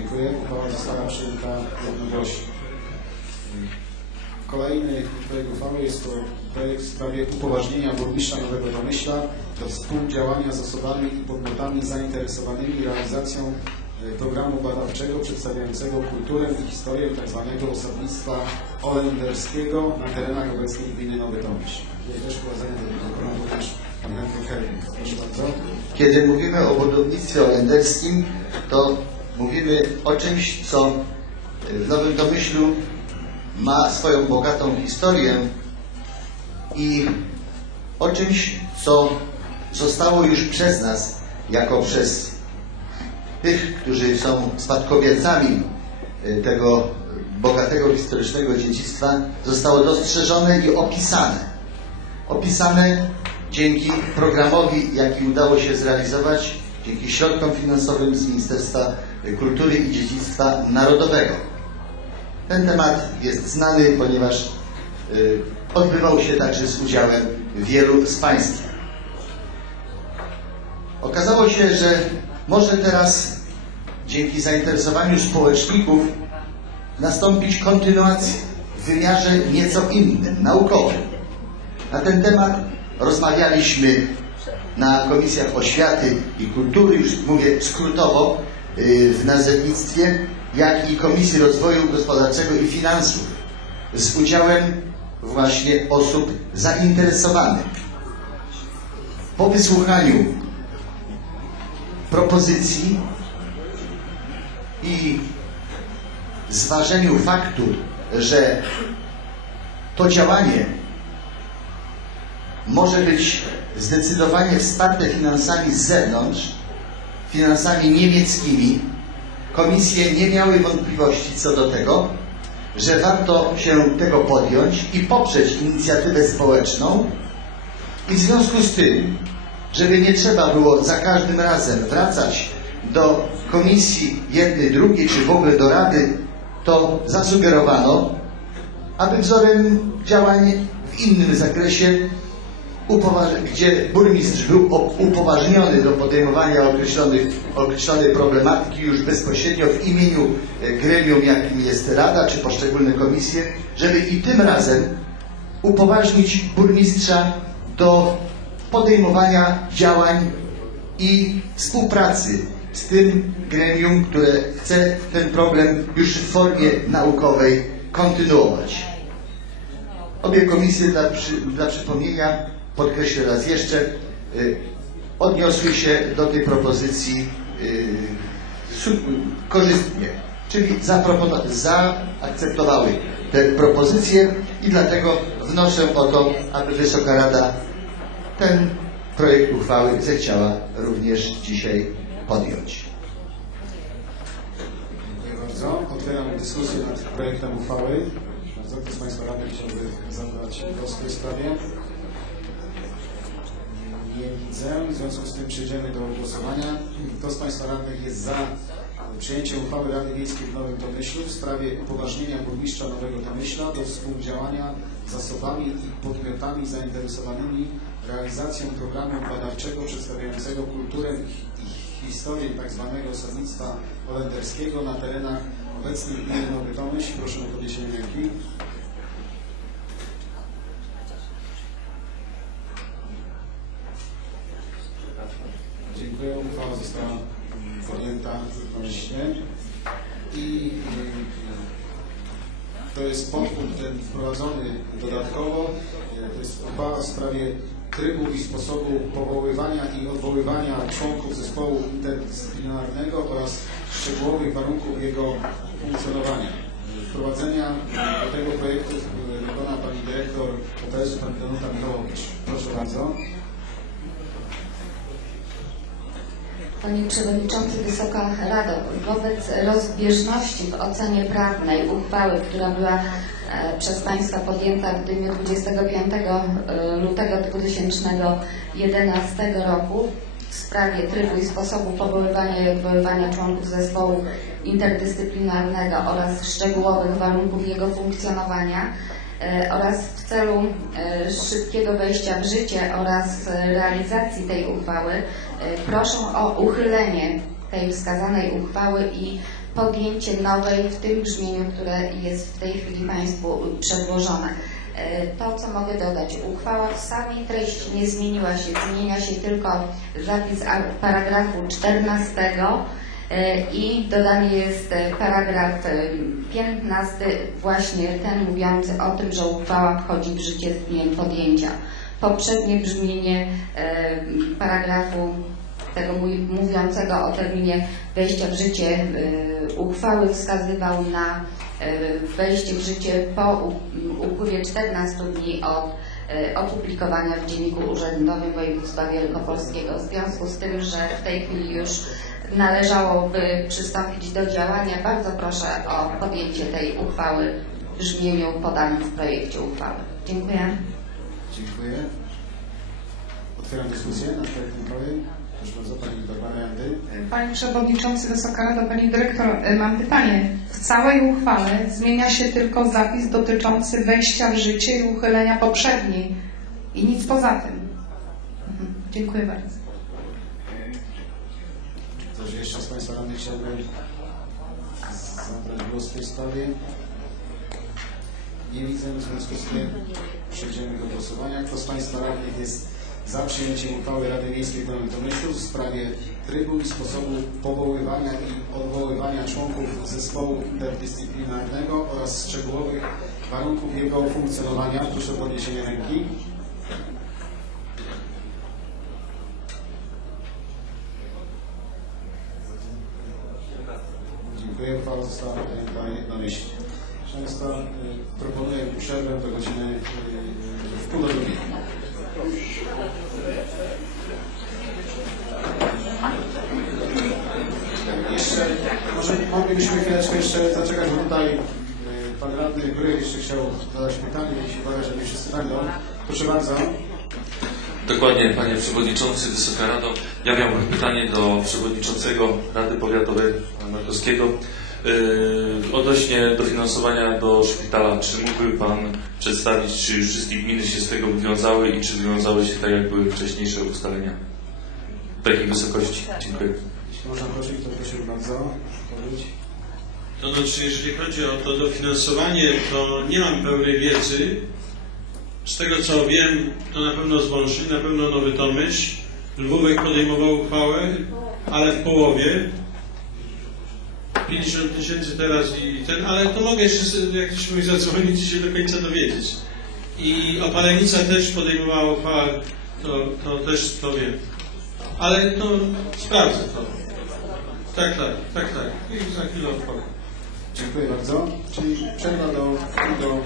Dziękuję. Uchwała została przyjęta jednogłośnie. Kolejny projekt uchwały jest to projekt w sprawie upoważnienia burmistrza Nowego Tomyśla do współdziałania z osobami i podmiotami zainteresowanymi realizacją e, programu badawczego przedstawiającego kulturę i historię tzw. osadnictwa olenderskiego na terenach obecnej gminy Nowy Tomyśl. Tutaj też wprowadzenie do wykonał również pan Henryk. Proszę bardzo. Kiedy mówimy o budownictwie holenderskim, to mówimy o czymś, co w Nowym Domyślu ma swoją bogatą historię i o czymś, co zostało już przez nas, jako przez tych, którzy są spadkobiercami y, tego bogatego historycznego dziedzictwa, zostało dostrzeżone i opisane. Opisane dzięki programowi, jaki udało się zrealizować, dzięki środkom finansowym z Ministerstwa Kultury i Dziedzictwa Narodowego. Ten temat jest znany, ponieważ y, odbywał się także z udziałem wielu z Państwa. Okazało się, że może teraz dzięki zainteresowaniu społeczników nastąpić kontynuacja w wymiarze nieco innym, naukowym. Na ten temat rozmawialiśmy na komisjach oświaty i kultury, już mówię skrótowo, yy, w nazewnictwie, jak i Komisji Rozwoju Gospodarczego i Finansów z udziałem właśnie osób zainteresowanych. Po wysłuchaniu propozycji i zważeniu faktu, że to działanie może być zdecydowanie wsparte finansami z zewnątrz, finansami niemieckimi, komisje nie miały wątpliwości co do tego, że warto się tego podjąć i poprzeć inicjatywę społeczną. I w związku z tym, żeby nie trzeba było za każdym razem wracać do komisji jednej, drugiej, czy w ogóle do Rady, to zasugerowano, aby wzorem działań w innym zakresie gdzie burmistrz był upoważniony do podejmowania określonych, określonej problematyki już bezpośrednio w imieniu e, gremium, jakim jest Rada czy poszczególne komisje, żeby i tym razem upoważnić burmistrza do podejmowania działań i współpracy z tym gremium, które chce ten problem już w formie naukowej kontynuować. Obie komisje, dla, przy, dla przypomnienia, podkreślę raz jeszcze, y, odniosły się do tej propozycji y, korzystnie, czyli zaakceptowały te propozycje i dlatego wnoszę o to, aby Wysoka Rada ten projekt uchwały zechciała również dzisiaj podjąć. Dziękuję bardzo. Otwieram dyskusję nad projektem uchwały. Bardzo. Kto z Państwa radnych chciałby zabrać głos w tej sprawie? Widzę. W związku z tym przejdziemy do głosowania. Kto z Państwa radnych jest za przyjęciem uchwały Rady Miejskiej w Nowym Tomyślu w sprawie upoważnienia burmistrza Nowego Tomyśla do współdziałania z osobami i podmiotami zainteresowanymi realizacją programu badawczego przedstawiającego kulturę i historię tzw. osadnictwa holenderskiego na terenach obecnej gminy Nowy Tomyśl. Proszę o podniesienie ręki. Dziękuję. Uchwała została podjęta jednomyślnie. I y, to jest podpunkt ten wprowadzony dodatkowo. To jest uchwała w sprawie trybu i sposobu powoływania i odwoływania członków zespołu interdyscyplinarnego oraz szczegółowych warunków jego funkcjonowania. Wprowadzenia do tego projektu y, wykona Pani Dyrektor OPS-u, Pani Danuta Michałowicz. Proszę bardzo. Panie Przewodniczący, Wysoka Rado, wobec rozbieżności w ocenie prawnej uchwały, która była e, przez Państwa podjęta w dniu 25 e, lutego 2011 roku w sprawie trybu i sposobu powoływania i odwoływania członków zespołu interdyscyplinarnego oraz szczegółowych warunków jego funkcjonowania oraz w celu e, szybkiego wejścia w życie oraz e, realizacji tej uchwały e, proszę o uchylenie tej wskazanej uchwały i podjęcie nowej w tym brzmieniu, które jest w tej chwili Państwu przedłożone. E, To, co mogę dodać, uchwała w samej treści nie zmieniła się, zmienia się tylko zapis paragrafu 14 e, i dodany jest e, paragraf e, 15, właśnie ten mówiący o tym, że uchwała wchodzi w życie z dniem podjęcia. Poprzednie brzmienie e, paragrafu tego mówiącego o terminie wejścia w życie e, uchwały wskazywał na e, wejście w życie po upływie 14 dni od e, opublikowania w Dzienniku Urzędowym Województwa Wielkopolskiego. W związku z tym, że w tej chwili już należałoby przystąpić do działania, bardzo proszę o podjęcie tej uchwały w brzmieniu podanym w projekcie uchwały. Dziękuję. Dziękuję. Otwieram dyskusję nad projektem uchwały. Proszę bardzo, Pani Barbara Jandy. Panie Przewodniczący, Wysoka Rado, Pani Dyrektor, e, mam pytanie. W całej uchwale zmienia się tylko zapis dotyczący wejścia w życie i uchylenia poprzedniej i nic poza tym. Mhm. Dziękuję bardzo. Ktoś jeszcze z Państwa radnych chciałby zabrać głos w tej sprawie? Nie widzę, w związku z tym przejdziemy do głosowania. Kto z Państwa radnych jest za przyjęciem uchwały Rady Miejskiej w Nowym w sprawie trybu i sposobu powoływania i odwoływania członków zespołu interdyscyplinarnego oraz szczegółowych warunków jego funkcjonowania? Proszę o podniesienie ręki. Została podjęta jednomyślnie. Proszę Państwa, y, proponuję przerwę do godziny y, w pół do drugiej. Jeszcze, może moglibyśmy chwileczkę jeszcze zaczekać, tutaj y, Pan Radny Gry jeszcze chciał zadać pytanie, jeśli uważa, że nie wszyscy będą. Proszę bardzo. Dokładnie, Panie Przewodniczący, Wysoka Rado. Ja miałbym pytanie do Przewodniczącego Rady Powiatowej Markowskiego. Yy, odnośnie dofinansowania do szpitala, czy mógłby Pan przedstawić, czy już wszystkie gminy się z tego wywiązały i czy wywiązały się tak, jak były wcześniejsze ustalenia? W jakiej wysokości? Dziękuję. Jeśli można prosić, to proszę bardzo. Odpowiedź. To znaczy, jeżeli chodzi o to dofinansowanie, to nie mam pełnej wiedzy. Z tego co wiem, to na pewno Zwolszyn, na pewno Nowy Tomyśl. Lwówek podejmował uchwałę, ale w połowie. 50 tysięcy teraz i ten, ale to mogę jeszcze, jak ktoś mówi zadzwonić i się do końca dowiedzieć. I Opalenica też podejmowała uchwałę, to, to też to wiem. Ale to sprawdzę to. Tak, tak, tak, tak. I za chwilę odpowiem. Dziękuję bardzo. Czyli przerwa do, do